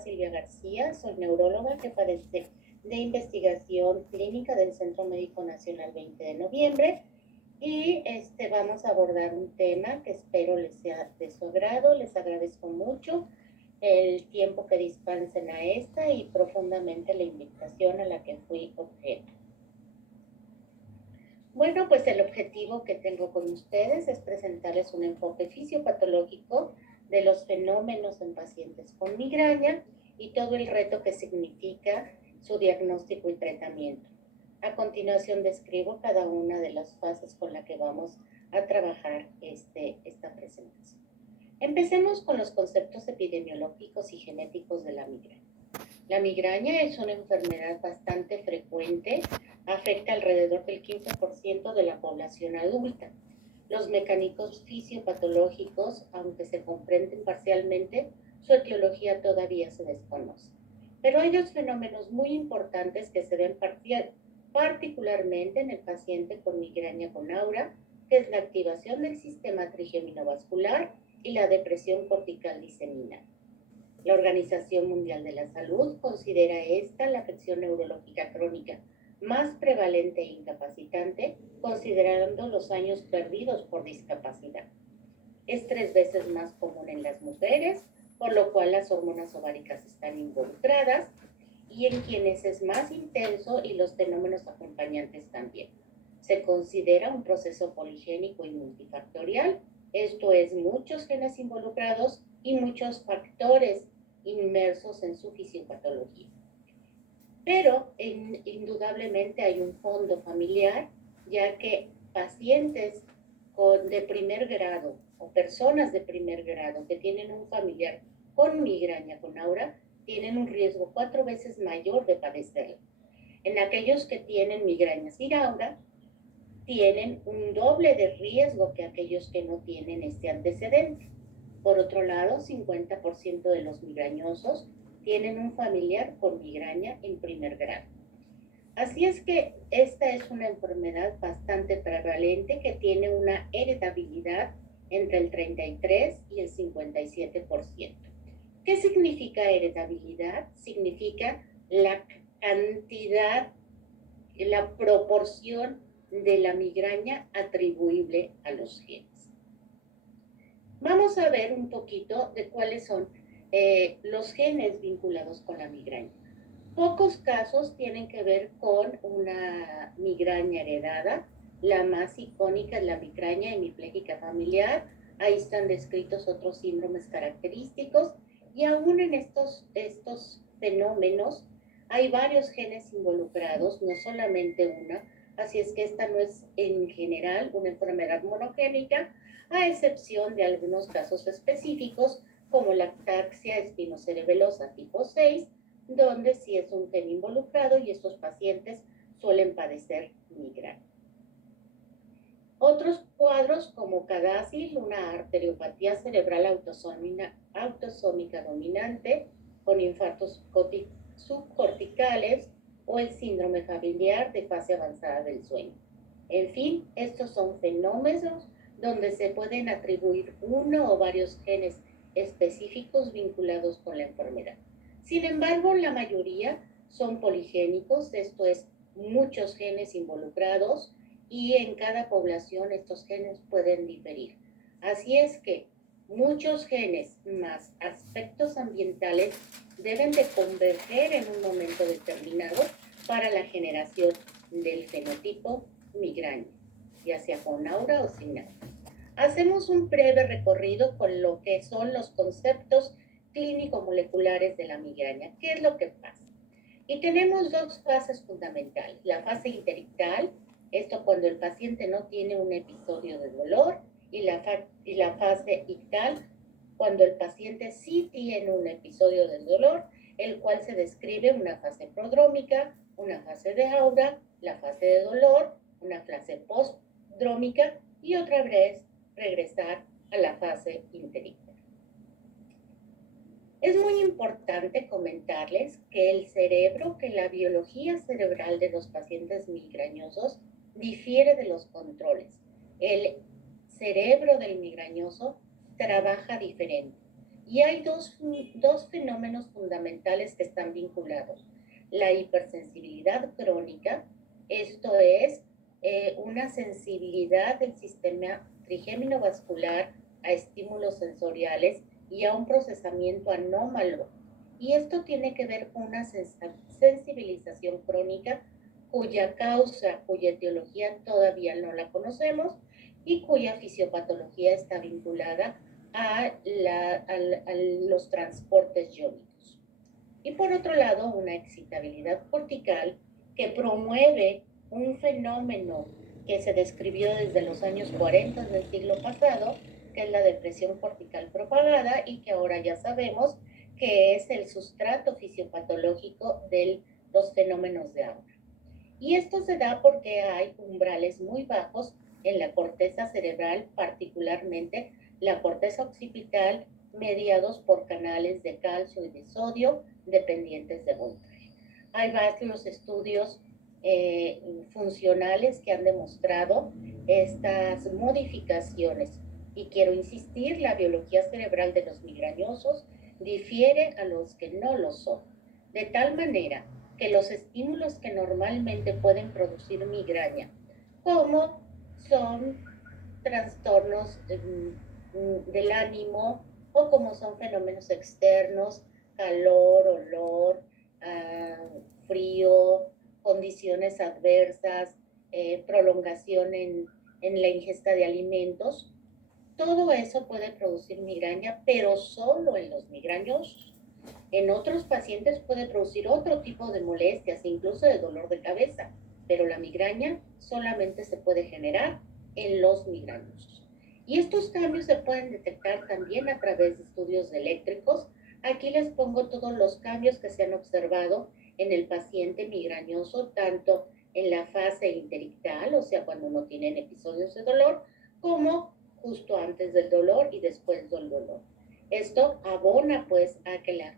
Silvia García, soy neuróloga jefa de investigación clínica del Centro Médico Nacional 20 de noviembre y vamos a abordar un tema que espero les sea de su agrado. Les agradezco mucho el tiempo que dispensen a esta y profundamente la invitación a la que fui objeto. Bueno, pues el objetivo que tengo con ustedes es presentarles un enfoque fisiopatológico de los fenómenos en pacientes con migraña y todo el reto que significa su diagnóstico y tratamiento. A continuación describo cada una de las fases con las que vamos a trabajar esta presentación. Empecemos con los conceptos epidemiológicos y genéticos de la migraña. La migraña es una enfermedad bastante frecuente, afecta alrededor del 15% de la población adulta. Los mecanismos fisiopatológicos, aunque se comprenden parcialmente, su etiología todavía se desconoce. Pero hay dos fenómenos muy importantes que se ven particularmente en el paciente con migraña con aura, que es la activación del sistema trigeminovascular y la depresión cortical diseminada. La Organización Mundial de la Salud considera esta la afección neurológica crónica más prevalente e incapacitante, considerando los años perdidos por discapacidad. Es 3 veces más común en las mujeres, por lo cual las hormonas ováricas están involucradas, y en quienes es más intenso y los fenómenos acompañantes también. Se considera un proceso poligénico y multifactorial, esto es, muchos genes involucrados y muchos factores inmersos en su fisiopatología. Pero indudablemente hay un fondo familiar, ya que pacientes de primer grado o personas de primer grado que tienen un familiar con migraña con aura tienen un riesgo 4 veces mayor de padecerla. En aquellos que tienen migraña sin aura, tienen un doble de riesgo que aquellos que no tienen este antecedente. Por otro lado, 50% de los migrañosos tienen un familiar con migraña en primer grado. Así es que esta es una enfermedad bastante prevalente que tiene una heredabilidad entre el 33 y el 57%. ¿Qué significa heredabilidad? Significa la cantidad, la proporción de la migraña atribuible a los genes. Vamos a ver un poquito de cuáles son los genes vinculados con la migraña. Pocos casos tienen que ver con una migraña heredada. La más icónica es la migraña hemipléjica familiar. Ahí están descritos otros síndromes característicos. Y aún en estos fenómenos hay varios genes involucrados, no solamente una. Así es que esta no es en general una enfermedad monogénica, a excepción de algunos casos específicos como la ataxia espinocerebelosa tipo 6, donde sí es un gen involucrado y estos pacientes suelen padecer migraña. Otros cuadros como CADASIL, una arteriopatía cerebral autosómica dominante con infartos subcorticales, o el síndrome familiar de fase avanzada del sueño. En fin, estos son fenómenos donde se pueden atribuir uno o varios genes específicos vinculados con la enfermedad. Sin embargo, la mayoría son poligénicos, esto es, muchos genes involucrados, y en cada población estos genes pueden diferir. Así es que muchos genes más aspectos ambientales deben de converger en un momento determinado para la generación del fenotipo migraña, ya sea con aura o sin aura. Hacemos un breve recorrido con lo que son los conceptos clínico-moleculares de la migraña. ¿Qué es lo que pasa? Y tenemos dos fases fundamentales. La fase interictal, esto cuando el paciente no tiene un episodio de dolor, y la fase ictal, cuando el paciente sí tiene un episodio de dolor, el cual se describe una fase prodrómica, una fase de aura, la fase de dolor, una fase postdrómica y otra vez regresar a la fase interictal. Es muy importante comentarles que el cerebro, que la biología cerebral de los pacientes migrañosos difiere de los controles. El cerebro del migrañoso trabaja diferente Y hay dos fenómenos fundamentales que están vinculados. La hipersensibilidad crónica, esto es una sensibilidad del sistema trigémino vascular a estímulos sensoriales y a un procesamiento anómalo. Y esto tiene que ver con una sensibilización crónica cuya causa, cuya etiología todavía no la conocemos y cuya fisiopatología está vinculada a los transportes iónicos. Y por otro lado, una excitabilidad cortical que promueve un fenómeno que se describió desde los años 40 del siglo pasado, que es la depresión cortical propagada y que ahora ya sabemos que es el sustrato fisiopatológico de los fenómenos de aura. Y esto se da porque hay umbrales muy bajos en la corteza cerebral, particularmente la corteza occipital, mediados por canales de calcio y de sodio dependientes de voltaje. Hay varios estudios funcionales que han demostrado estas modificaciones. Y quiero insistir, la biología cerebral de los migrañosos difiere a los que no lo son. De tal manera que los estímulos que normalmente pueden producir migraña, como son trastornos del ánimo o como son fenómenos externos, calor, olor, frío, condiciones adversas, prolongación en la ingesta de alimentos, todo eso puede producir migraña, pero solo en los migrañosos. En otros pacientes puede producir otro tipo de molestias, incluso de dolor de cabeza, pero la migraña solamente se puede generar en los migrañosos. Y estos cambios se pueden detectar también a través de estudios eléctricos. Aquí les pongo todos los cambios que se han observado en el paciente migrañoso, tanto en la fase interictal, o sea, cuando no tienen episodios de dolor, como justo antes del dolor y después del dolor. Esto abona pues a que la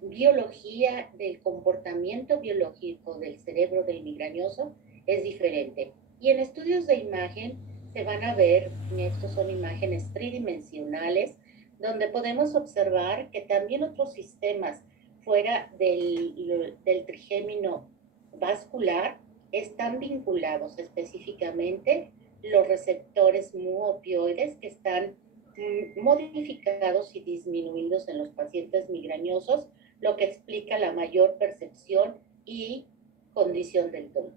biología del comportamiento biológico del cerebro del migrañoso es diferente. Y en estudios de imagen se van a ver, estos son imágenes tridimensionales, donde podemos observar que también otros sistemas fuera del trigémino vascular están vinculados, específicamente los receptores mu-opioides que están modificados y disminuidos en los pacientes migrañosos, lo que explica la mayor percepción y condición del dolor.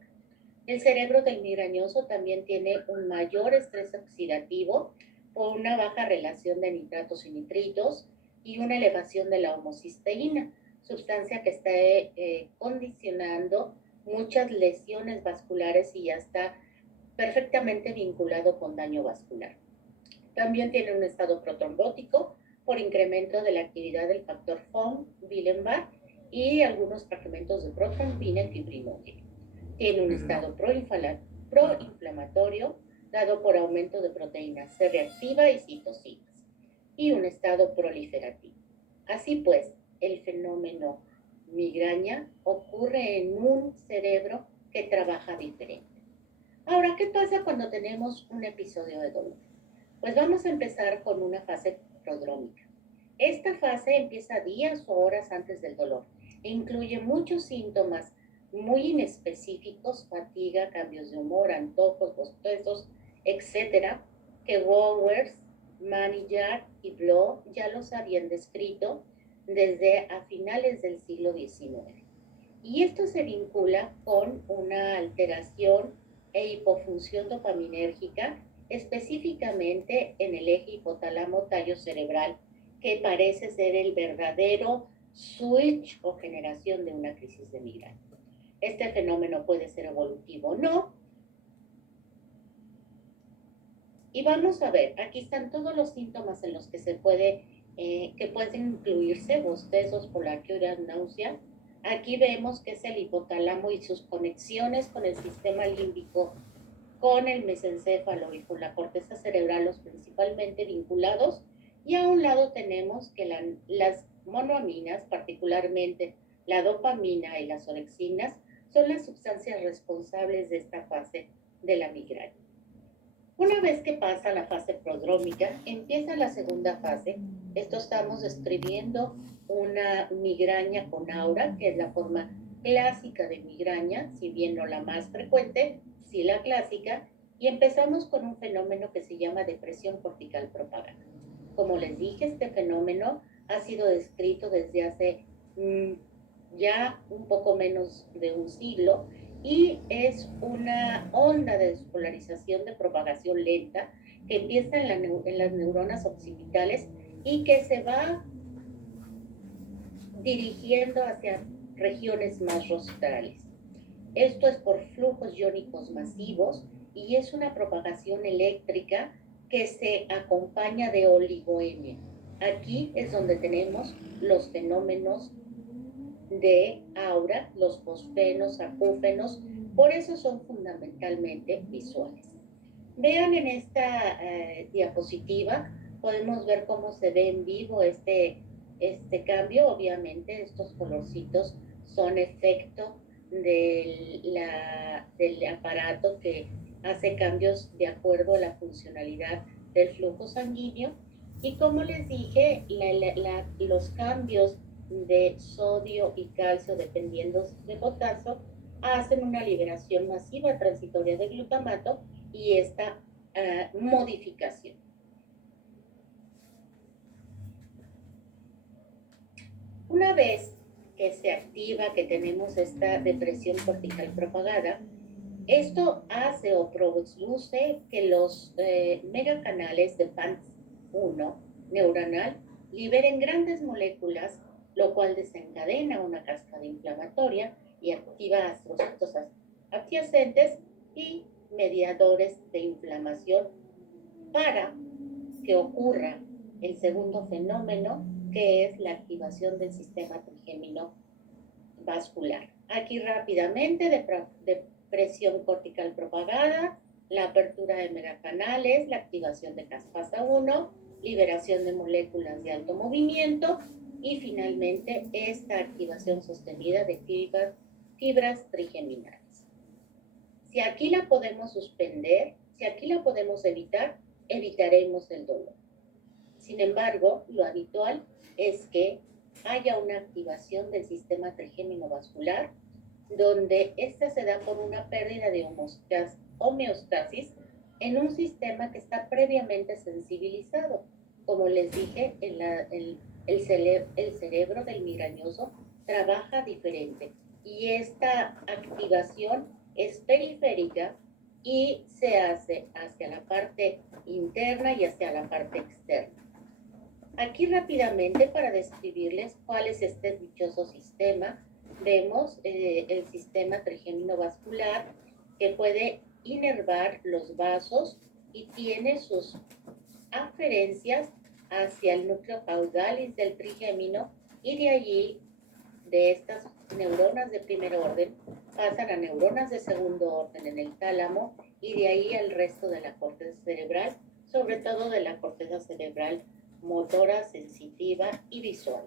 El cerebro del migrañoso también tiene un mayor estrés oxidativo por una baja relación de nitratos y nitritos y una elevación de la homocisteína, sustancia que está condicionando muchas lesiones vasculares y ya está perfectamente vinculado con daño vascular. También tiene un estado protrombótico por incremento de la actividad del factor von Willebrand y algunos fragmentos de protrombina y fibrinógeno. Tiene un estado proinflamatorio dado por aumento de proteína C reactiva y citocinas y un estado proliferativo. Así pues, el fenómeno migraña ocurre en un cerebro que trabaja diferente. Ahora, ¿qué pasa cuando tenemos un episodio de dolor? Pues vamos a empezar con una fase prodrómica. Esta fase empieza días o horas antes del dolor e incluye muchos síntomas muy inespecíficos, fatiga, cambios de humor, antojos, bostezos, etc., que Wowers, Manillard y Bloch ya los habían descrito desde a finales del siglo XIX. Y esto se vincula con una alteración e hipofunción dopaminérgica, específicamente en el eje hipotálamo-tallo cerebral, que parece ser el verdadero switch o generación de una crisis de migraña. Este fenómeno puede ser evolutivo o no. Y vamos a ver, aquí están todos los síntomas en los que que pueden incluirse: bostezos, polaquiuria, náusea. Aquí vemos que es el hipotálamo y sus conexiones con el sistema límbico, con el mesencéfalo y con la corteza cerebral, los principalmente vinculados. Y a un lado tenemos que las monoaminas, particularmente la dopamina y las orexinas, son las sustancias responsables de esta fase de la migraña. Una vez que pasa la fase prodrómica, empieza la segunda fase, Esto estamos describiendo una migraña con aura, que es la forma clásica de migraña, si bien no la más frecuente, sí la clásica, y empezamos con un fenómeno que se llama depresión cortical propagada. Como les dije, este fenómeno ha sido descrito desde hace ya un poco menos de un siglo y es una onda de despolarización de propagación lenta que empieza en las neuronas occipitales y que se va dirigiendo hacia regiones más rostrales. Esto es por flujos iónicos masivos y es una propagación eléctrica que se acompaña de oligoemia. Aquí es donde tenemos los fenómenos de aura, los fosfenos, acúfenos, por eso son fundamentalmente visuales. Vean en esta diapositiva, podemos ver cómo se ve en vivo este cambio. Obviamente estos colorcitos son efecto del aparato que hace cambios de acuerdo a la funcionalidad del flujo sanguíneo. Y como les dije, los cambios de sodio y calcio, dependiendo de potasio, hacen una liberación masiva transitoria de glutamato y esta modificación. Una vez que se activa, que tenemos esta depresión cortical propagada, esto hace o produce que los megacanales de PANS1 neuronal liberen grandes moléculas, lo cual desencadena una cascada inflamatoria y activa astrocitos adyacentes y mediadores de inflamación para que ocurra el segundo fenómeno, que es la activación del sistema trigémino vascular. Aquí rápidamente, depresión cortical propagada, la apertura de megacanales, la activación de caspasa 1, liberación de moléculas de alto movimiento y finalmente esta activación sostenida de fibras trigeminales. Si aquí la podemos suspender, si aquí la podemos evitar, evitaremos el dolor. Sin embargo, lo habitual es que haya una activación del sistema trigémino vascular, donde esta se da por una pérdida de homeostasis en un sistema que está previamente sensibilizado. Como les dije, el cerebro del migrañoso trabaja diferente y esta activación es periférica y se hace hacia la parte interna y hacia la parte externa. Aquí rápidamente para describirles cuál es este dichoso sistema, vemos el sistema trigémino vascular que puede inervar los vasos y tiene sus aferencias hacia el núcleo caudalis del trigémino y de allí, de estas neuronas de primer orden, pasan a neuronas de segundo orden en el tálamo y de ahí al resto de la corteza cerebral, sobre todo de la corteza cerebral motora, sensitiva y visual.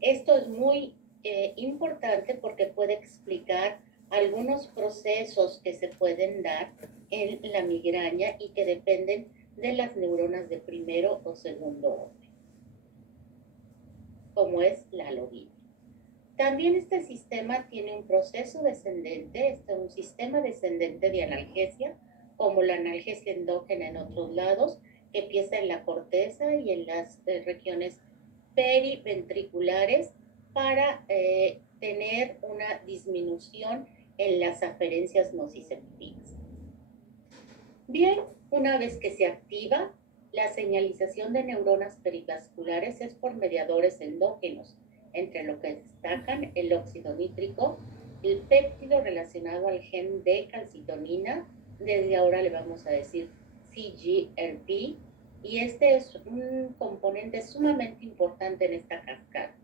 Esto es muy importante porque puede explicar algunos procesos que se pueden dar en la migraña y que dependen de las neuronas de primero o segundo orden, como es la lobina. También este sistema tiene un proceso descendente, un sistema descendente de analgesia, como la analgesia endógena en otros lados, que empieza en la corteza y en las regiones periventriculares para tener una disminución en las aferencias nociceptivas. Bien, una vez que se activa, la señalización de neuronas perivasculares es por mediadores endógenos, entre lo que destacan el óxido nítrico, el péptido relacionado al gen de calcitonina, desde ahora le vamos a decir CGRP, y este es un componente sumamente importante en esta cascada.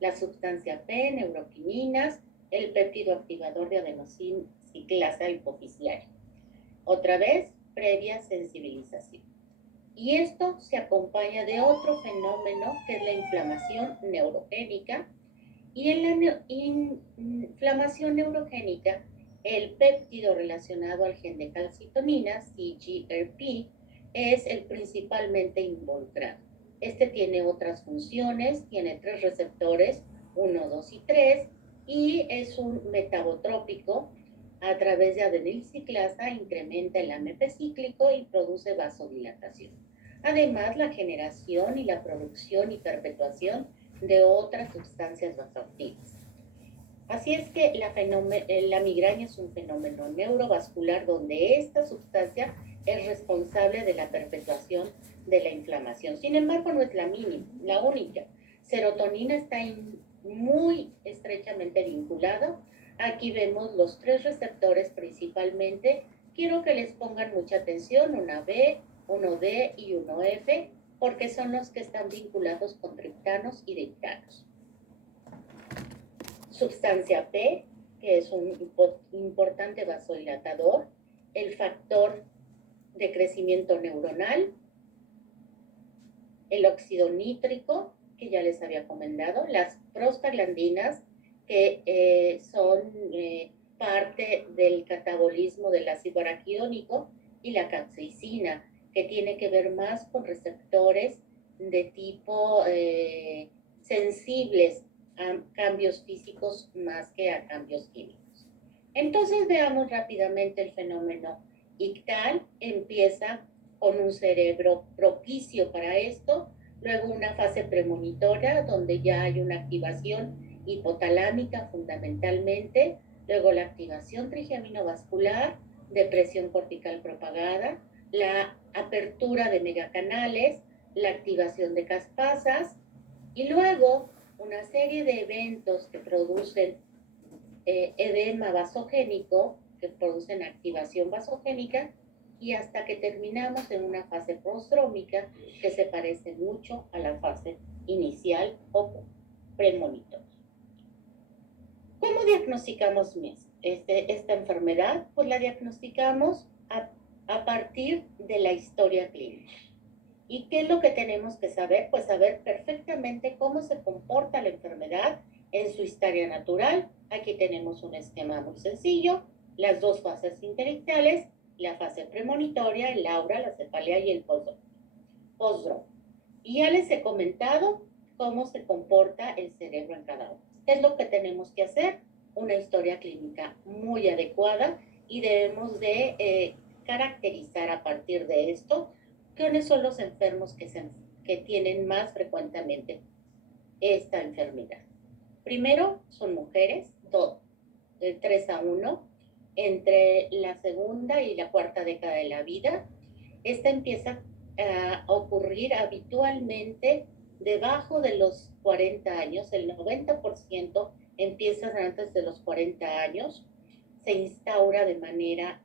La sustancia P, neuroquininas, el péptido activador de adenosina ciclasa hipofisiaria. Otra vez, previa sensibilización. Y esto se acompaña de otro fenómeno que es la inflamación neurogénica. Y en la inflamación neurogénica, el péptido relacionado al gen de calcitonina, CGRP, es el principalmente involucrado. Este tiene otras funciones, tiene 3 receptores, 1, 2 y 3, y es un metabotrópico. A través de adenilciclasa incrementa el AMP cíclico y produce vasodilatación. Además, la generación y la producción y perpetuación de otras sustancias vasoactivas. Así es que la migraña es un fenómeno neurovascular donde esta sustancia es responsable de la perpetuación de la inflamación. Sin embargo, no es la única. Serotonina está muy estrechamente vinculada. Aquí vemos los 3 receptores principalmente. Quiero que les pongan mucha atención, una B, uno D y uno F, porque son los que están vinculados con triptanos y diptanos. Sustancia P, que es un importante vasodilatador, el factor de crecimiento neuronal, el óxido nítrico, que ya les había comentado, las prostaglandinas, que son parte del catabolismo del ácido araquidónico, y la capsaicina, que tiene que ver más con receptores de tipo sensibles a cambios físicos más que a cambios químicos. Entonces veamos rápidamente el fenómeno ictal. Empieza con un cerebro propicio para esto, luego una fase premonitora donde ya hay una activación hipotalámica fundamentalmente, luego la activación trigeminovascular, depresión cortical propagada, la apertura de megacanales, la activación de caspasas y luego una serie de eventos que producen edema vasogénico, que producen activación vasogénica, y hasta que terminamos en una fase prodrómica que se parece mucho a la fase inicial o premonitor. ¿Cómo diagnosticamos esta enfermedad? Pues la diagnosticamos a partir de la historia clínica. ¿Y qué es lo que tenemos que saber? Pues saber perfectamente cómo se comporta la enfermedad en su historia natural. Aquí tenemos un esquema muy sencillo, las 2 fases interictales, la fase premonitoria, el aura, la cefalea y el postdrom. Y ya les he comentado cómo se comporta el cerebro en cada uno. ¿Qué es lo que tenemos que hacer? Una historia clínica muy adecuada y debemos de caracterizar a partir de esto quiénes son los enfermos que tienen más frecuentemente esta enfermedad. Primero, son mujeres, de 3 a 1, entre la segunda y la cuarta década de la vida. Esta empieza a ocurrir habitualmente debajo de los 40 años, el 90% empieza antes de los 40 años, se instaura de manera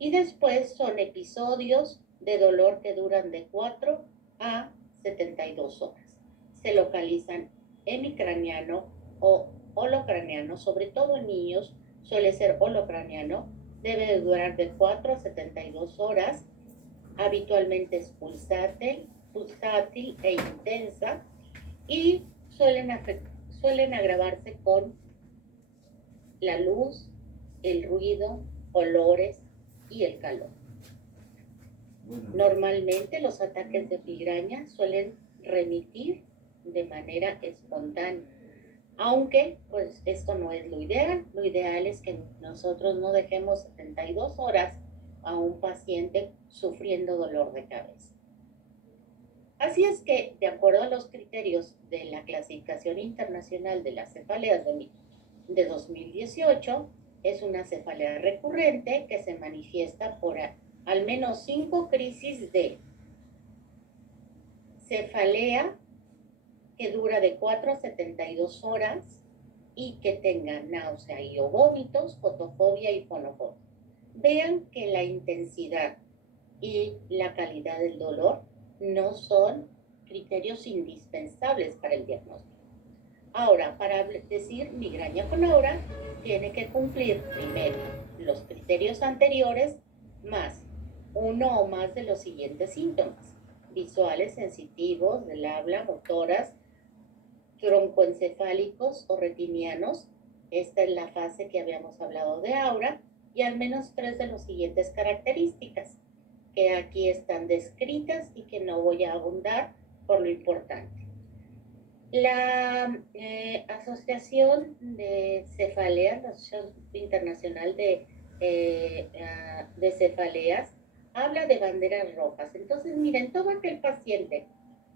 y después son episodios de dolor que duran de 4 a 72 horas. Se localizan hemicraniano o holocraniano, sobre todo en niños suele ser holocraniano, debe de durar de 4 a 72 horas, habitualmente es pulsátil e intensa, y suelen agravarse con la luz, el ruido, olores y el calor. Normalmente los ataques de migraña suelen remitir de manera espontánea, aunque pues esto no es lo ideal es que nosotros no dejemos 72 horas a un paciente sufriendo dolor de cabeza. Así es que, de acuerdo a los criterios de la clasificación internacional de las cefaleas de 2018, es una cefalea recurrente que se manifiesta por al menos 5 crisis de cefalea que dura de 4 a 72 horas y que tenga náusea y o vómitos, fotofobia y fonofobia. Vean que la intensidad y la calidad del dolor no son criterios indispensables para el diagnóstico. Ahora, para decir migraña con aura, tiene que cumplir primero los criterios anteriores más uno o más de los siguientes síntomas: visuales, sensitivos, del habla, motoras, troncoencefálicos o retinianos. Esta es la fase que habíamos hablado de aura. y al menos 3 de las siguientes características, que aquí están descritas y que no voy a abundar por lo importante. La Asociación de Cefaleas, la Asociación Internacional de Cefaleas, habla de banderas rojas. Entonces, miren, todo aquel paciente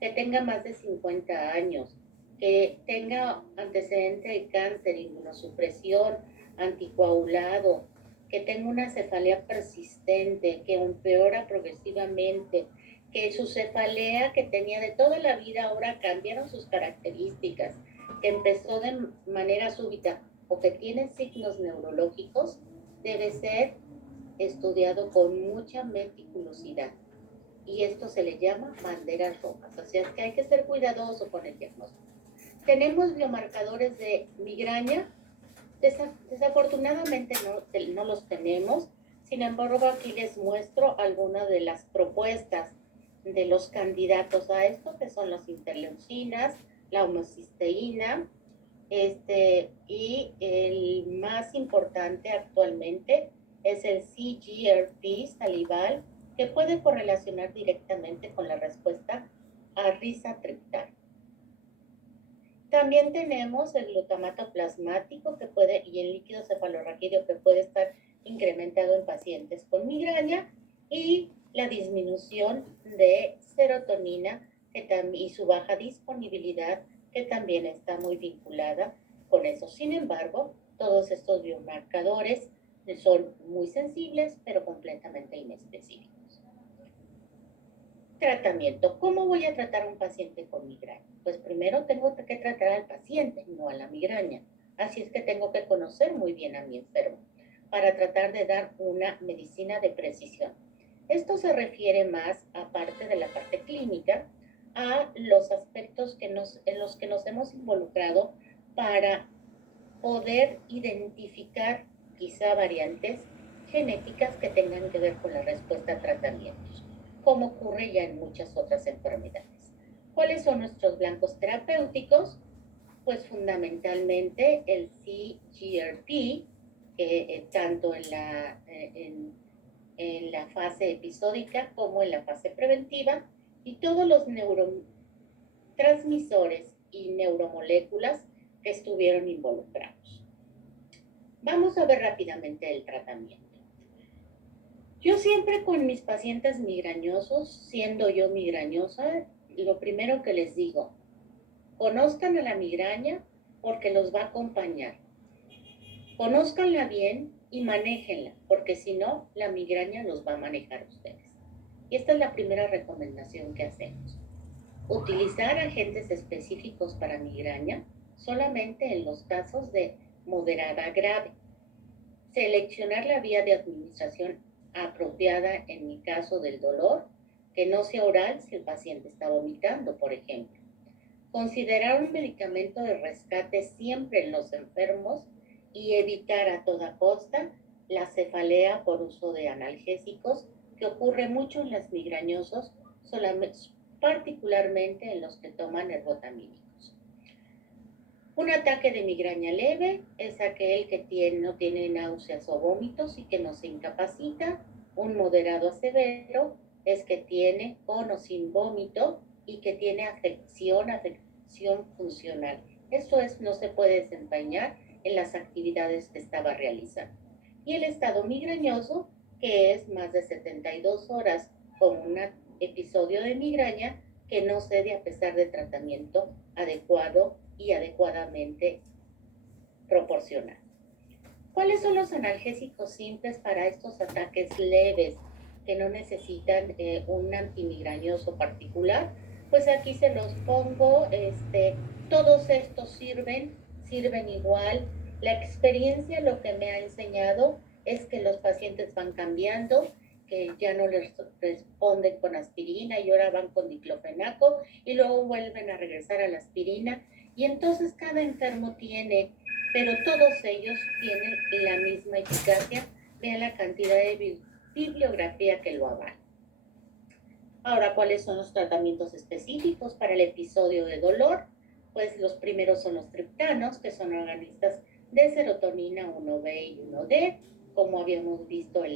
que tenga más de 50 años, que tenga antecedente de cáncer, inmunosupresión, anticoagulado, que tenga una cefalea persistente, que empeora progresivamente, que su cefalea que tenía de toda la vida ahora cambiaron sus características, que empezó de manera súbita o que tiene signos neurológicos, debe ser estudiado con mucha meticulosidad. Y esto se le llama banderas rojas. O sea, es que hay que ser cuidadoso con el diagnóstico. Tenemos biomarcadores de migraña. Desafortunadamente no los tenemos. Sin embargo, aquí les muestro algunas de las propuestas de los candidatos a esto, que son las interleucinas, la homocisteína, y el más importante actualmente es el CGRP salival, que puede correlacionar directamente con la respuesta a rizatriptan. También tenemos el glutamato plasmático y el líquido cefalorraquídeo, que puede estar incrementado en pacientes con migraña, y la disminución de serotonina y su baja disponibilidad, que también está muy vinculada con eso. Sin embargo, todos estos biomarcadores son muy sensibles, pero completamente inespecíficos. Tratamiento. ¿Cómo voy a tratar a un paciente con migraña? Pues primero tengo que tratar al paciente, no a la migraña. Así es que tengo que conocer muy bien a mi enfermo para tratar de dar una medicina de precisión. Esto se refiere más, aparte de la parte clínica, a los aspectos en los que nos hemos involucrado para poder identificar quizá variantes genéticas que tengan que ver con la respuesta a tratamientos, como ocurre ya en muchas otras enfermedades. ¿Cuáles son nuestros blancos terapéuticos? Pues fundamentalmente el CGRP, que tanto en la fase episódica como en la fase preventiva, y todos los neurotransmisores y neuromoléculas que estuvieron involucrados. Vamos a ver rápidamente el tratamiento. Yo siempre con mis pacientes migrañosos, siendo yo migrañosa, lo primero que les digo, conozcan a la migraña porque los va a acompañar. Conózcanla bien y manéjenla, porque si no, la migraña los va a manejar ustedes. Y esta es la primera recomendación que hacemos. Utilizar agentes específicos para migraña solamente en los casos de moderada a grave. Seleccionar la vía de administración apropiada en mi caso del dolor, que no sea oral si el paciente está vomitando, por ejemplo. Considerar un medicamento de rescate siempre en los enfermos y evitar a toda costa la cefalea por uso de analgésicos, que ocurre mucho en los migrañosos, particularmente en los que toman ergotamínicos. Un ataque de migraña leve es aquel que no tiene náuseas o vómitos y que no se incapacita. Un moderado a severo es que tiene con o sin vómito y que tiene afección funcional. Esto es, no se puede desempeñar en las actividades que estaba realizando. Y el estado migrañoso, que es más de 72 horas con un episodio de migraña que no cede a pesar de tratamiento adecuado y adecuadamente proporcionado. ¿Cuáles son los analgésicos simples para estos ataques leves que no necesitan un antimigrañoso particular? Pues aquí se los pongo, todos estos sirven igual. La experiencia lo que me ha enseñado es que los pacientes van cambiando, que ya no les responden con aspirina y ahora van con diclofenaco y luego vuelven a regresar a la aspirina, y entonces cada enfermo tiene, pero todos ellos tienen la misma eficacia. Vean la cantidad de bibliografía que lo avala. Ahora, ¿cuáles son los tratamientos específicos para el episodio de dolor? Pues los primeros son los triptanos, que son agonistas de serotonina 1B y 1D. como habíamos visto en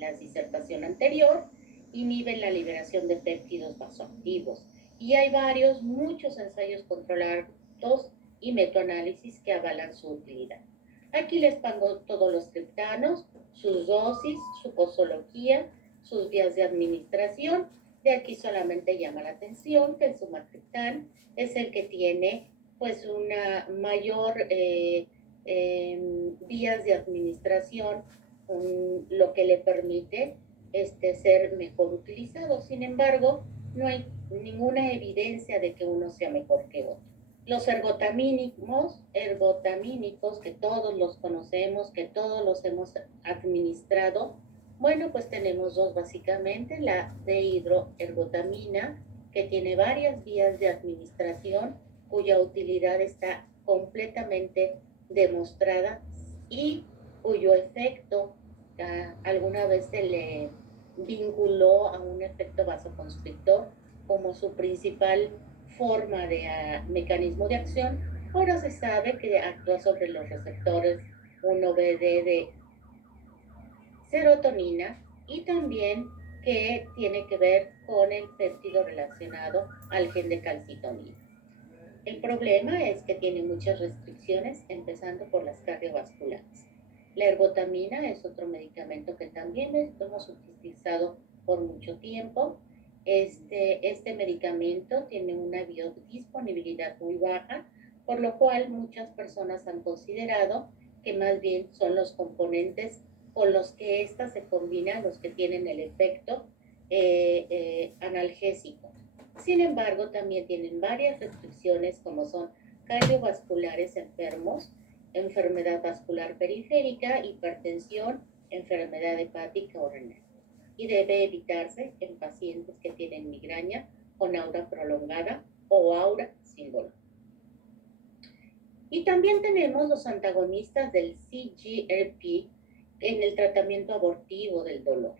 la disertación anterior, inhiben la liberación de péptidos vasoactivos. Y hay muchos ensayos controlados y metaanálisis que avalan su utilidad. Aquí les pongo todos los triptanos, sus dosis, su posología, sus vías de administración. De aquí solamente llama la atención que el sumatriptán es el que tiene pues una mayor vías de administración, lo que le permite ser mejor utilizado. Sin embargo, no hay ninguna evidencia de que uno sea mejor que otro. Los ergotamínicos, que todos los conocemos, que todos los hemos administrado, bueno, pues tenemos dos básicamente, la dehidroergotamina, que tiene varias vías de administración, cuya utilidad está completamente demostrada y cuyo efecto alguna vez se le vinculó a un efecto vasoconstrictor como su principal forma de mecanismo de acción. Ahora se sabe que actúa sobre los receptores 1BD de serotonina y también que tiene que ver con el péptido relacionado al gen de calcitonina. El problema es que tiene muchas restricciones, empezando por las cardiovasculares. La ergotamina es otro medicamento que también hemos utilizado por mucho tiempo. Este medicamento tiene una biodisponibilidad muy baja, por lo cual muchas personas han considerado que más bien son los componentes con los que estas se combinan los que tienen el efecto analgésico. Sin embargo, también tienen varias restricciones como son cardiovasculares enfermos, enfermedad vascular periférica, hipertensión, enfermedad hepática o renal. Y debe evitarse en pacientes que tienen migraña con aura prolongada o aura sin dolor. Y también tenemos los antagonistas del CGRP en el tratamiento abortivo del dolor.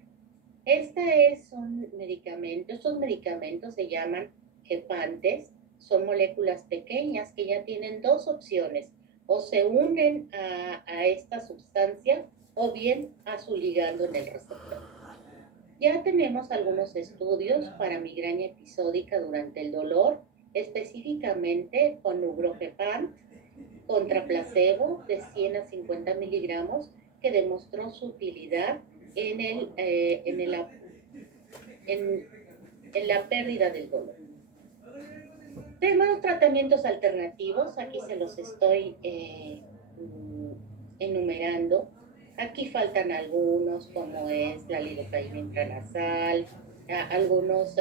Estos medicamentos se llaman gepantes, son moléculas pequeñas que ya tienen dos opciones, o se unen a esta sustancia o bien a su ligando en el receptor. Ya tenemos algunos estudios para migraña episódica durante el dolor, específicamente con ubrogepant contra placebo de 100 a 50 miligramos, que demostró su utilidad en la pérdida del dolor. Tenemos tratamientos alternativos, aquí se los estoy enumerando. Aquí faltan algunos, como es la lidocaína intranasal, algunos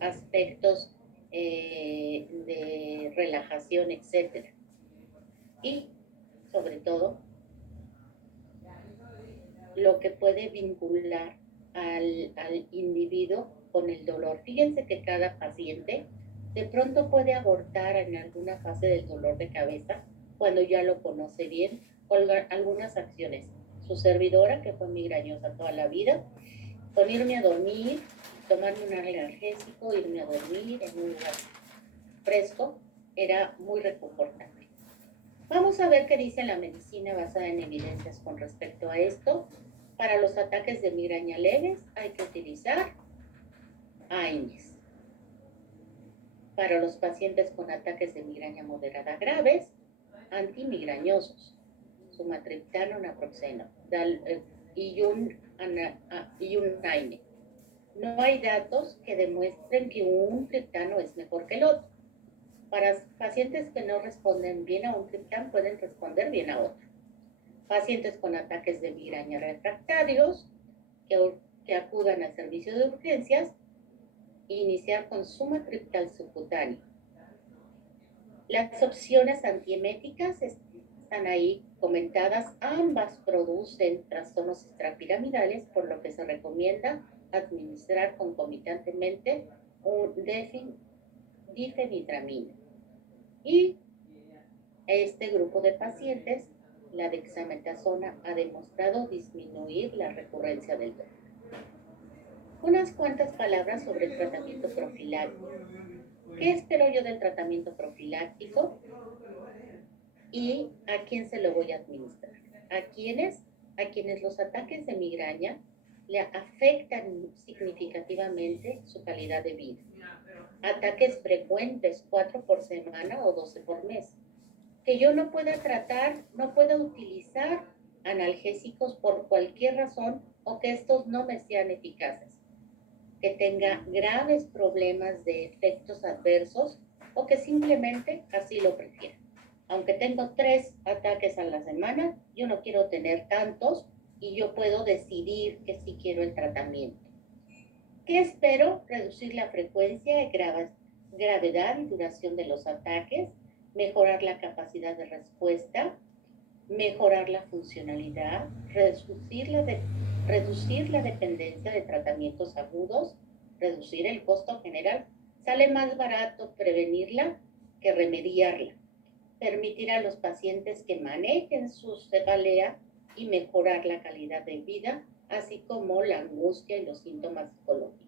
aspectos de relajación, etc. Y, sobre todo, lo que puede vincular al individuo con el dolor. Fíjense que cada paciente de pronto puede abortar en alguna fase del dolor de cabeza cuando ya lo conoce bien, con algunas acciones. Su servidora, que fue migrañosa toda la vida, con irme a dormir, tomarme un analgésico, irme a dormir en un lugar fresco, era muy reconfortante. Vamos a ver qué dice la medicina basada en evidencias con respecto a esto. Para los ataques de migraña leves hay que utilizar AINES. Para los pacientes con ataques de migraña moderada graves, antimigrañosos, sumatriptano, naproxeno y un AINE. No hay datos que demuestren que un triptano es mejor que el otro. Para pacientes que no responden bien a un triptán, pueden responder bien a otro. Pacientes con ataques de migraña refractarios que acudan al servicio de urgencias e iniciar con sumatriptal subcutáneo. Las opciones antieméticas están ahí comentadas. Ambas producen trastornos extrapiramidales, por lo que se recomienda administrar concomitantemente un difenhidramina. Y este grupo de pacientes, la dexametasona ha demostrado disminuir la recurrencia del dolor. Unas cuantas palabras sobre el tratamiento profiláctico. ¿Qué espero yo del tratamiento profiláctico? ¿Y a quién se lo voy a administrar? ¿A quiénes? a quienes los ataques de migraña le afectan significativamente su calidad de vida. Ataques frecuentes, 4 por semana o 12 por mes. Que yo no pueda tratar, no pueda utilizar analgésicos por cualquier razón o que estos no me sean eficaces. Que tenga graves problemas de efectos adversos o que simplemente así lo prefiera. Aunque tengo 3 ataques a la semana, yo no quiero tener tantos y yo puedo decidir que sí quiero el tratamiento. ¿Qué espero? Reducir la frecuencia, gravedad y duración de los ataques, mejorar la capacidad de respuesta, mejorar la funcionalidad, reducir la dependencia de tratamientos agudos, reducir el costo general. Sale más barato prevenirla que remediarla. Permitir a los pacientes que manejen su cefalea y mejorar la calidad de vida, así como la angustia y los síntomas psicológicos.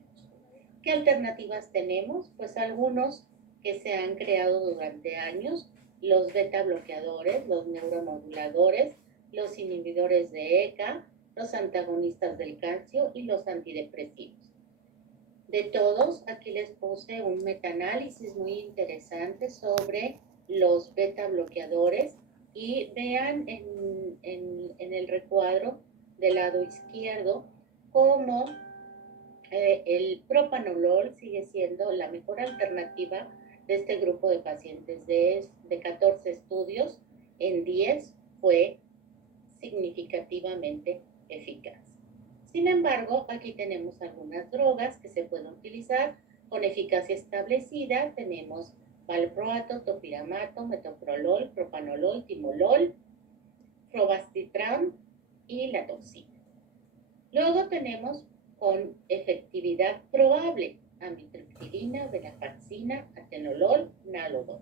¿Qué alternativas tenemos? Pues algunos que se han creado durante años, los beta bloqueadores, los neuromoduladores, los inhibidores de ECA, los antagonistas del calcio y los antidepresivos. De todos, aquí les puse un metaanálisis muy interesante sobre los beta bloqueadores y vean en el recuadro del lado izquierdo cómo el propanolol sigue siendo la mejor alternativa de este grupo de pacientes. De 14 estudios, en 10 fue significativamente eficaz. Sin embargo, aquí tenemos algunas drogas que se pueden utilizar con eficacia establecida. Tenemos valproato, topiramato, metoprolol, propanolol, timolol, frovastitrán y la toxina. Luego tenemos con efectividad probable amitriptilina, venlafaxina, atenolol, nalodol.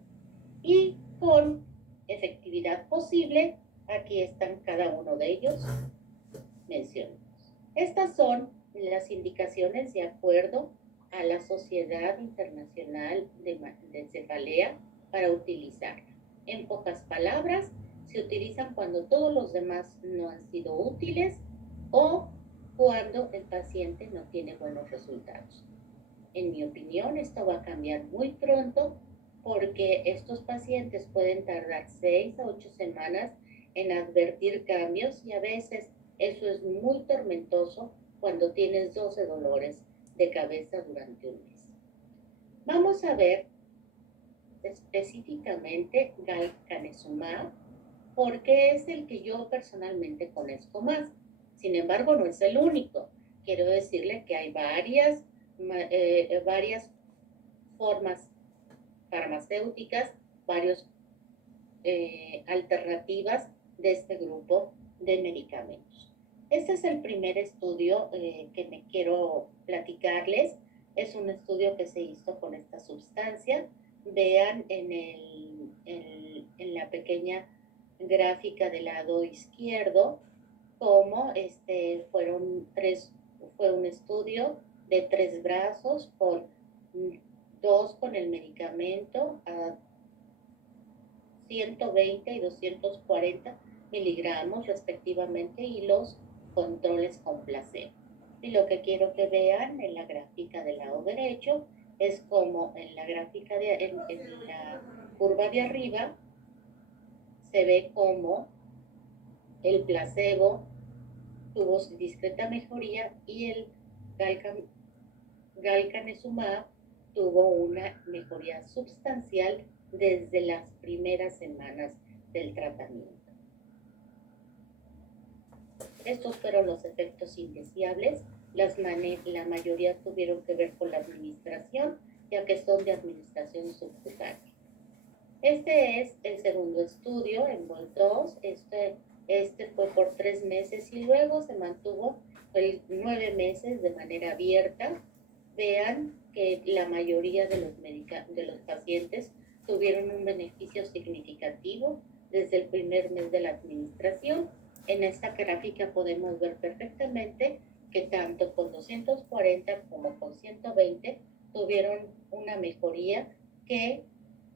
Y con efectividad posible, aquí están cada uno de ellos mencionados. Estas son las indicaciones de acuerdo a la Sociedad Internacional de Cefalea para utilizarla. En pocas palabras, se utilizan cuando todos los demás no han sido útiles o cuando el paciente no tiene buenos resultados. En mi opinión, esto va a cambiar muy pronto porque estos pacientes pueden tardar 6 a 8 semanas en advertir cambios y a veces eso es muy tormentoso cuando tienes 12 dolores de cabeza durante un mes. Vamos a ver específicamente galcanezumab porque es el que yo personalmente conozco más. Sin embargo, no es el único. Quiero decirle que hay varias formas farmacéuticas, varias alternativas de este grupo de medicamentos. Este es el primer estudio que me quiero platicarles. Es un estudio que se hizo con esta sustancia. Vean en la pequeña gráfica del lado izquierdo cómo fue un estudio de 3 brazos con 2 con el medicamento a 120 y 240 miligramos respectivamente y los controles con placebo. Y lo que quiero que vean en la gráfica del lado derecho es como en la gráfica en la curva de arriba se ve como el placebo tuvo discreta mejoría y el galcanezumab tuvo una mejoría sustancial desde las primeras semanas del tratamiento. Estos fueron los efectos indeseables. La mayoría tuvieron que ver con la administración, ya que son de administración subcutánea. Este es el segundo estudio en VOLT-2. Este fue por 3 meses y luego se mantuvo 9 meses de manera abierta. Vean que la mayoría de los pacientes tuvieron un beneficio significativo desde el primer mes de la administración. En esta gráfica podemos ver perfectamente que tanto con 240 como con 120 tuvieron una mejoría que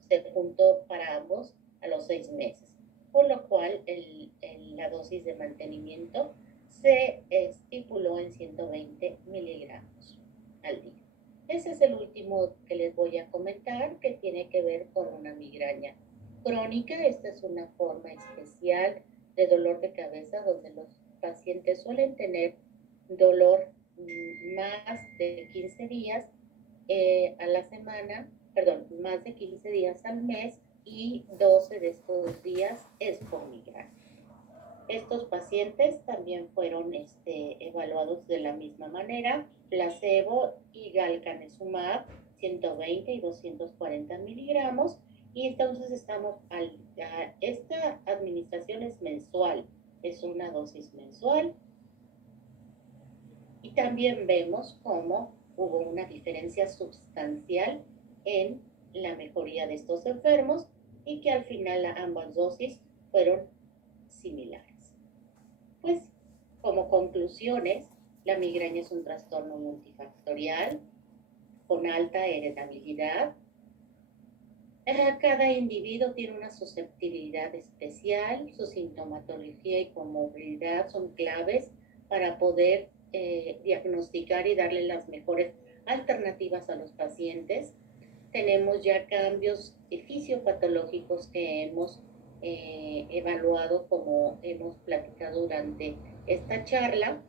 se juntó para ambos a los 6 meses. por lo cual la dosis de mantenimiento se estipuló en 120 miligramos al día. Ese es el último que les voy a comentar, que tiene que ver con una migraña crónica. Esta es una forma especial de dolor de cabeza donde los pacientes suelen tener dolor más de 15 días a la semana, perdón, más de 15 días al mes, y 12 de estos días es por migraña. Estos pacientes también fueron evaluados de la misma manera, placebo y galcanezumab, 120 y 240 miligramos, y entonces esta administración es mensual, es una dosis mensual, y también vemos cómo hubo una diferencia sustancial en la mejoría de estos enfermos y que al final ambas dosis fueron similares. Pues, como conclusiones, la migraña es un trastorno multifactorial con alta heredabilidad. Cada individuo tiene una susceptibilidad especial, su sintomatología y comorbilidad son claves para poder diagnosticar y darle las mejores alternativas a los pacientes. Tenemos ya cambios fisiopatológicos que hemos evaluado, como hemos platicado durante esta charla,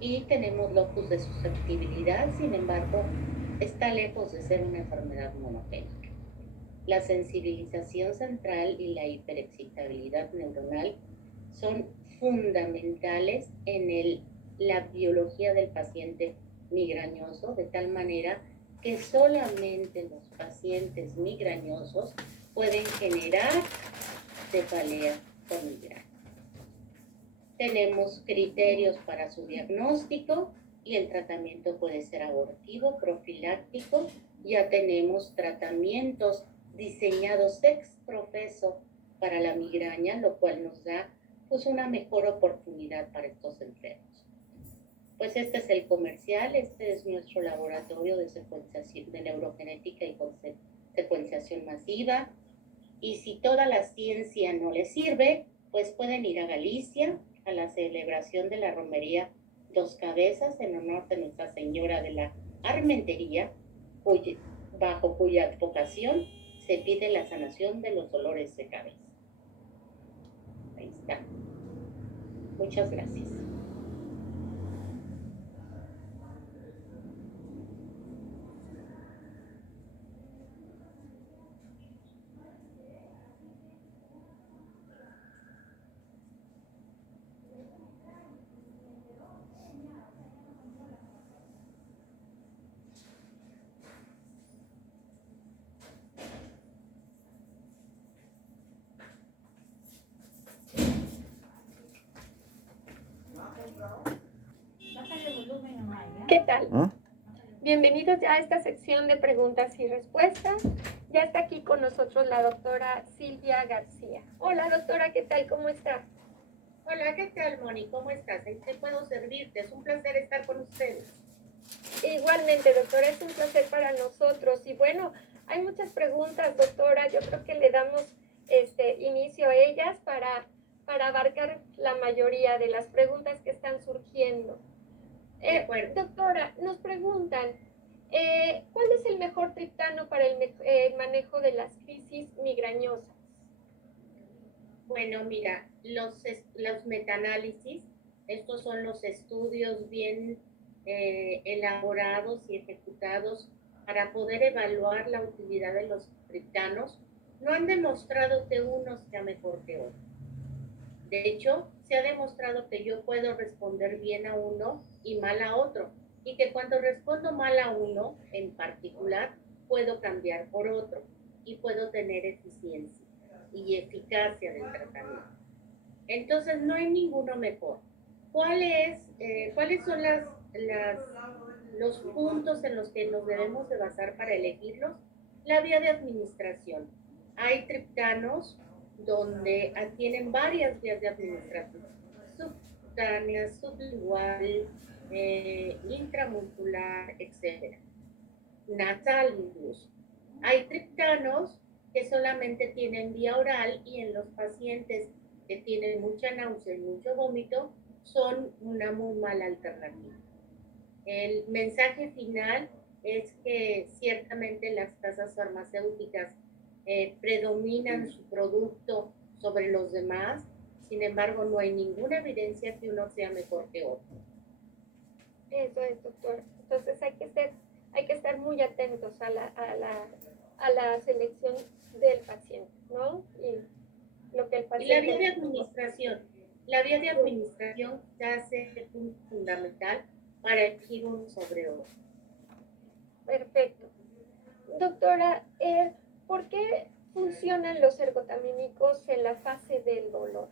y tenemos locus de susceptibilidad. Sin embargo, está lejos de ser una enfermedad monogénica. La sensibilización central y la hiperexcitabilidad neuronal son fundamentales en la biología del paciente migrañoso, de tal manera que solamente los pacientes migrañosos pueden generar cefalea con migraña. Tenemos criterios para su diagnóstico y el tratamiento puede ser abortivo, profiláctico. Ya tenemos tratamientos diseñados ex profeso para la migraña, lo cual nos da pues una mejor oportunidad para estos enfermos. Pues este es el comercial, este es nuestro laboratorio de secuenciación de neurogenética y secuenciación masiva. Y si toda la ciencia no les sirve, pues pueden ir a Galicia a la celebración de la romería Dos Cabezas en honor de Nuestra Señora de la Armentería, bajo cuya advocación se pide la sanación de los dolores de cabeza. Ahí está. Muchas gracias. ¿Qué tal? Bienvenidos ya a esta sección de preguntas y respuestas. Ya está aquí con nosotros la doctora Silvia García. Hola, doctora, ¿qué tal? ¿Cómo está? Hola, ¿qué tal, Moni? ¿Cómo estás? ¿En qué puedo servirte? Es un placer estar con ustedes. Igualmente, doctora, es un placer para nosotros. Y bueno, hay muchas preguntas, doctora. Yo creo que le damos inicio a ellas para abarcar la mayoría de las preguntas que están surgiendo. Doctora, nos preguntan, ¿cuál es el mejor triptano para el manejo de las crisis migrañosas? Bueno, mira, los metaanálisis, estos son los estudios bien elaborados y ejecutados para poder evaluar la utilidad de los triptanos, no han demostrado que uno sea mejor que otro. De hecho, se ha demostrado que yo puedo responder bien a uno y mal a otro, y que cuando respondo mal a uno en particular, puedo cambiar por otro y puedo tener eficiencia y eficacia del tratamiento. Entonces, no hay ninguno mejor. ¿Cuáles son los puntos en los que nos debemos de basar para elegirlos? La vía de administración. Hay triptanos donde tienen varias vías de administración: subcutánea, sublingual, intramuscular, etc. Nasal incluso. Hay triptanos que solamente tienen vía oral, y en los pacientes que tienen mucha náusea y mucho vómito, son una muy mala alternativa. El mensaje final es que ciertamente las casas farmacéuticas predominan su producto sobre los demás, sin embargo no hay ninguna evidencia que uno sea mejor que otro. Eso es, doctor. Entonces hay que estar muy atentos a la selección del paciente, ¿no? Y lo que el Y la paciente... vía de administración. La vía de administración se hace fundamental para elegir uno sobre otro. Perfecto. Doctora, ¿por qué funcionan los ergotamínicos en la fase del dolor?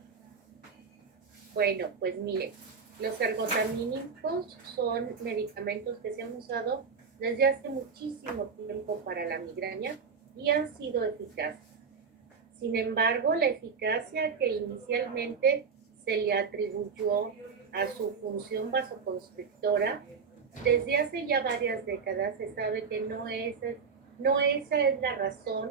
Bueno, pues mire, los ergotamínicos son medicamentos que se han usado desde hace muchísimo tiempo para la migraña y han sido eficaces. Sin embargo, la eficacia que inicialmente se le atribuyó a su función vasoconstrictora, desde hace ya varias décadas se sabe que no esa es la razón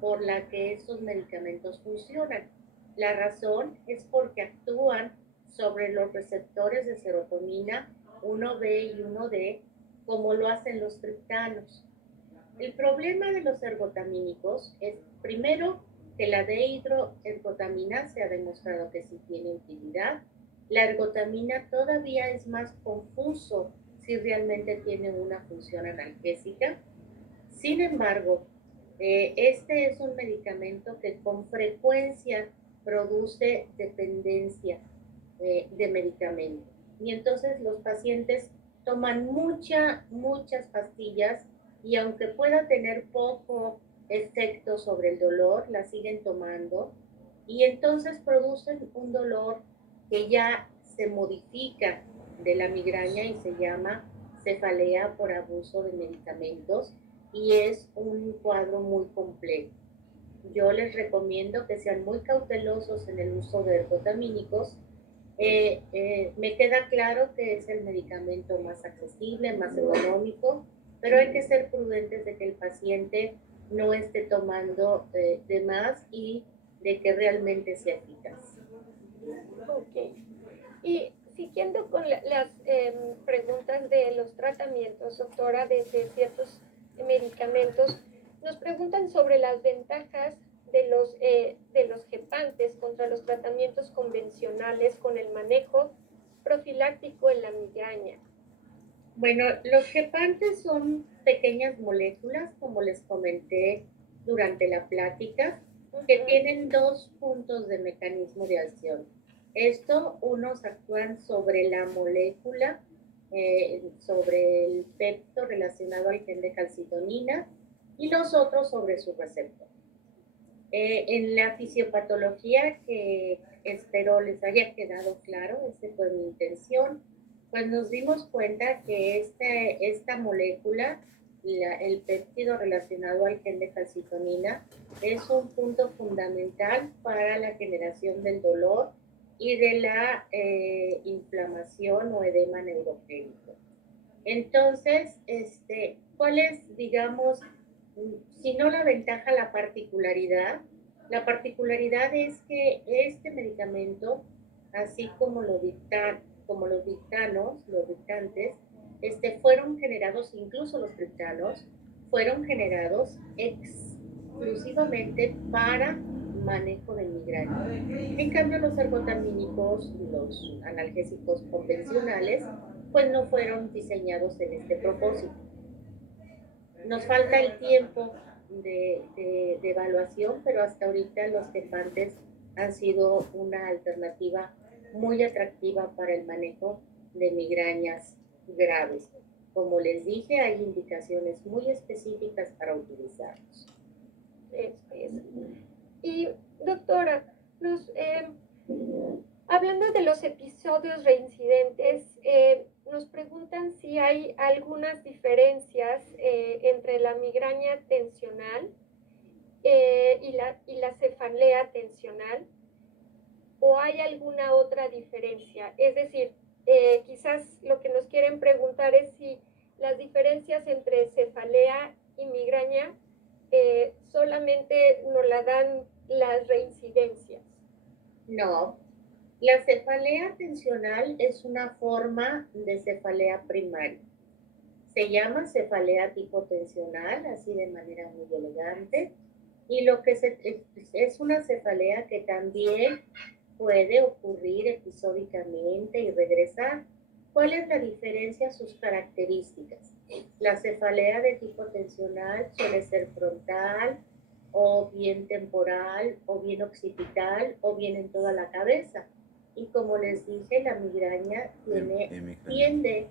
por la que estos medicamentos funcionan. La razón es porque actúan sobre los receptores de serotonina 1B y 1D como lo hacen los triptanos. El problema de los ergotamínicos es, primero, que la dehidroergotamina se ha demostrado que sí tiene utilidad. La ergotamina todavía es más confuso si realmente tiene una función analgésica. Sin embargo, este es un medicamento que con frecuencia produce dependencia de medicamento. Y entonces los pacientes toman muchas pastillas y aunque pueda tener poco efecto sobre el dolor, la siguen tomando y entonces producen un dolor que ya se modifica de la migraña y se llama cefalea por abuso de medicamentos y es un cuadro muy complejo. Yo les recomiendo que sean muy cautelosos en el uso de ergotamínicos. Me queda claro que es el medicamento más accesible, más económico, pero hay que ser prudentes de que el paciente no esté tomando de más y de que realmente sea eficaz. Ok. Y siguiendo con las preguntas de los tratamientos, doctora, de ciertos medicamentos, nos preguntan sobre las ventajas de los gepantes contra los tratamientos convencionales con el manejo profiláctico en la migraña. Bueno, los gepantes son pequeñas moléculas, como les comenté durante la plática, que tienen dos puntos de mecanismo de acción. Unos actúan sobre la molécula, sobre el pepto relacionado al gen de calcitonina, y los otros sobre su receptor. En la fisiopatología, que espero les haya quedado claro, esa fue mi intención, pues nos dimos cuenta que esta molécula, el péptido relacionado al gen de calcitonina, es un punto fundamental para la generación del dolor y de la inflamación o edema neurogénico. Entonces, ¿cuál es, digamos, si no la ventaja, la particularidad? La particularidad es que este medicamento, así como los dictantes, fueron generados, incluso los triptanos, fueron generados exclusivamente para manejo de migraña. En cambio, los ergotamínicos, los analgésicos convencionales, pues no fueron diseñados en este propósito. Nos falta el tiempo de evaluación, pero hasta ahorita los gepantes han sido una alternativa muy atractiva para el manejo de migrañas graves. Como les dije, hay indicaciones muy específicas para utilizarlos. Y doctora, hablando de los episodios reincidentes, nos preguntan si hay algunas diferencias entre la migraña tensional y la cefalea tensional, o hay alguna otra diferencia. Es decir, quizás lo que nos quieren preguntar es si las diferencias entre cefalea y migraña solamente nos la dan las reincidencias. No, la cefalea tensional es una forma de cefalea primaria. Se llama cefalea tipo tensional, así de manera muy elegante, y es una cefalea que también puede ocurrir episódicamente y regresar. ¿Cuál es la diferencia? Sus características. La cefalea de tipo tensional suele ser frontal, o bien temporal, o bien occipital, o bien en toda la cabeza. Y como les dije, la migraña tiende,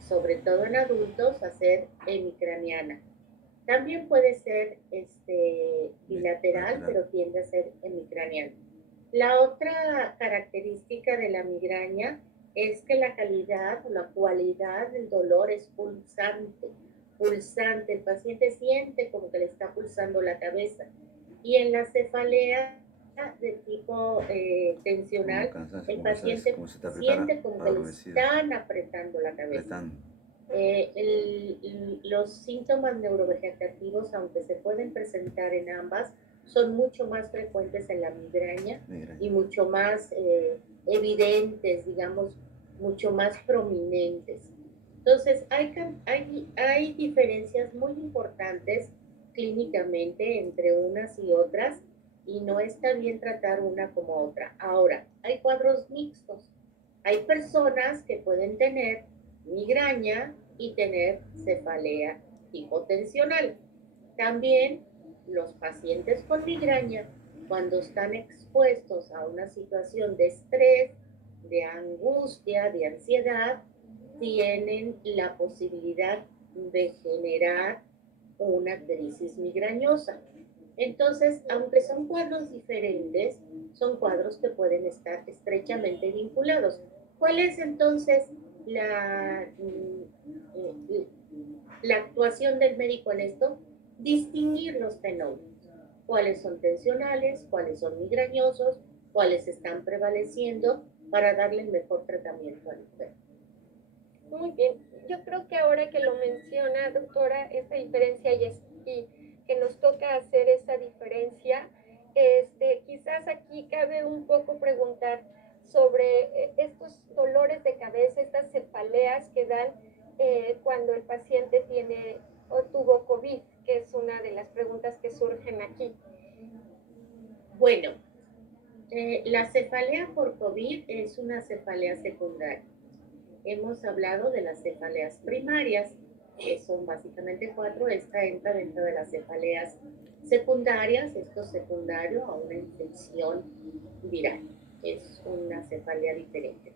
sobre todo en adultos, a ser hemicraniana. También puede ser bilateral, pero tiende a ser hemicraniana. La otra característica de la migraña es que la calidad o la cualidad del dolor es pulsante, pulsante. El paciente siente como que le está pulsando la cabeza. Y en la cefalea de tipo tensional, el paciente siente como que le están apretando la cabeza. Los síntomas neurovegetativos, aunque se pueden presentar en ambas, son mucho más frecuentes en la migraña y mucho más evidentes, digamos, mucho más prominentes. Entonces, hay diferencias muy importantes clínicamente entre unas y otras y no está bien tratar una como otra. Ahora, hay cuadros mixtos. Hay personas que pueden tener migraña y tener cefalea hipotensional. También los pacientes con migraña, cuando están expuestos a una situación de estrés, de angustia, de ansiedad, tienen la posibilidad de generar una crisis migrañosa. Entonces, aunque son cuadros diferentes, son cuadros que pueden estar estrechamente vinculados. ¿Cuál es entonces la actuación del médico en esto? Distinguir los fenómenos. ¿Cuáles son tensionales? ¿Cuáles son migrañosos? ¿Cuáles están prevaleciendo? Para darle el mejor tratamiento al enfermo. Muy bien, yo creo que ahora que lo menciona, doctora, esta diferencia y que nos toca hacer esa diferencia, quizás aquí cabe un poco preguntar sobre estos dolores de cabeza, estas cefaleas que dan cuando el paciente tiene o tuvo COVID, que es una de las preguntas que surgen aquí. Bueno, la cefalea por COVID es una cefalea secundaria. Hemos hablado de las cefaleas primarias, que son básicamente 4. Esta entra dentro de las cefaleas secundarias. Esto es secundario a una infección viral. Es una cefalea diferente.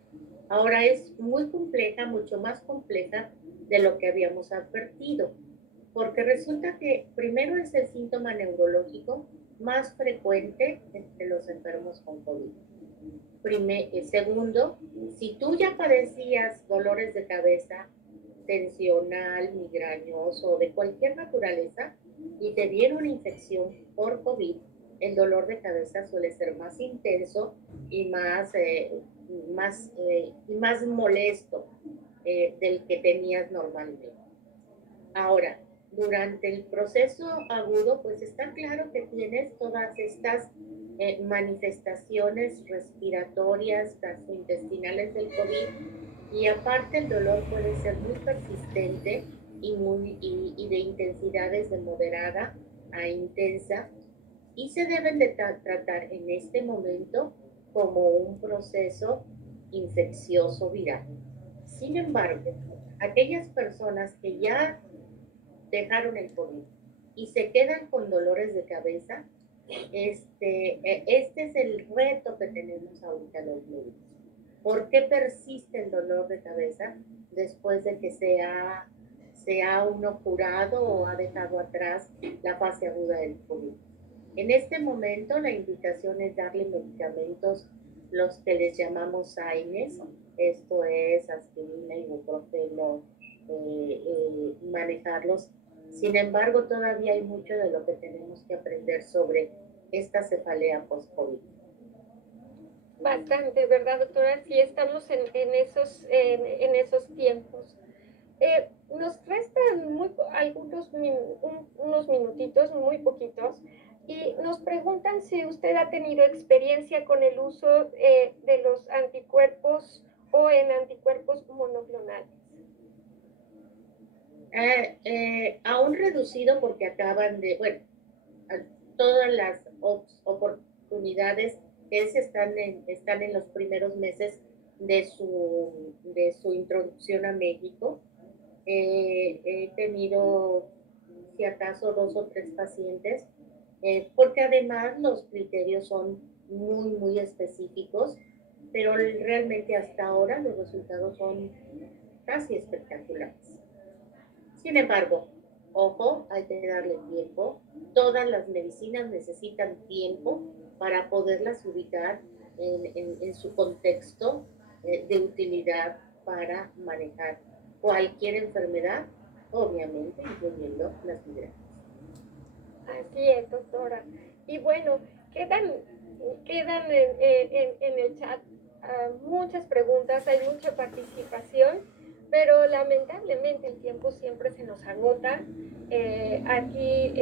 Ahora es muy compleja, mucho más compleja de lo que habíamos advertido, porque resulta que primero es el síntoma neurológico más frecuente entre los enfermos con COVID. Segundo, si tú ya padecías dolores de cabeza tensional, migrañoso, de cualquier naturaleza, y te dieron una infección por COVID, el dolor de cabeza suele ser más intenso y más molesto del que tenías normalmente. Ahora, durante el proceso agudo, pues está claro que tienes todas estas manifestaciones respiratorias, gastrointestinales del COVID, y aparte el dolor puede ser muy persistente y de intensidades de moderada a intensa, y se deben de tratar en este momento como un proceso infeccioso viral. Sin embargo, aquellas personas que ya dejaron el COVID y se quedan con dolores de cabeza, este es el reto que tenemos ahorita los médicos. ¿Por qué persiste el dolor de cabeza después de que se ha uno curado o ha dejado atrás la fase aguda del COVID? En este momento la indicación es darle medicamentos, los que les llamamos AINES, esto es aspirina, ibuprofeno, manejarlos. Sin embargo, todavía hay mucho de lo que tenemos que aprender sobre esta cefalea post-COVID. Bastante, ¿verdad, doctora? Sí, estamos en esos tiempos. Nos restan unos minutitos, muy poquitos. Y nos preguntan si usted ha tenido experiencia con el uso de los anticuerpos o en anticuerpos monoclonales. Aún reducido porque acaban de, bueno, todas las oportunidades que están en los primeros meses de su introducción a México. He tenido, si acaso, dos o tres pacientes, porque además los criterios son muy específicos, pero realmente hasta ahora los resultados son casi espectaculares. Sin embargo, ojo, hay que darle tiempo. Todas las medicinas necesitan tiempo para poderlas ubicar en su contexto de utilidad para manejar cualquier enfermedad, obviamente incluyendo las migrañas. Así es, doctora. Y bueno, quedan en el chat muchas preguntas, hay mucha participación, pero lamentablemente el tiempo siempre se nos agota. Aquí